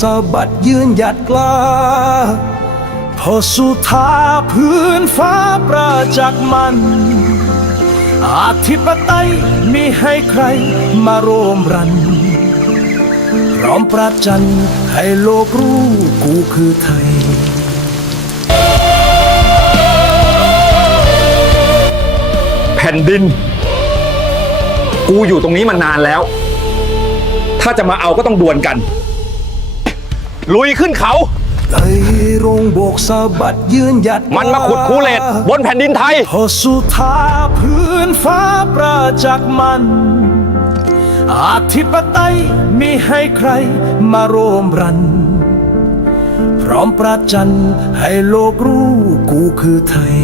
สะบัดยืนหยัดกล้าพอสุธาพื้นฟ้าประจักษ์มันอธิปไตยมิให้ใครมาโรมรันพร้อมประจันให้โลกรู้กูคือไทยแผ่นดินกูอยู่ตรงนี้มานานแล้วถ้าจะมาเอาก็ต้องดวลกันลุยขึ้นเขาไต่รงโบกสะบัดยืนหยัดมันมาขุดคูเลตบนแผ่นดินไทยพอสุธาพื้นฟ้าประจักษ์มันอธิปไตยมิให้ใครมาโรมรันพร้อมประจันให้โลกรู้กูคือไทย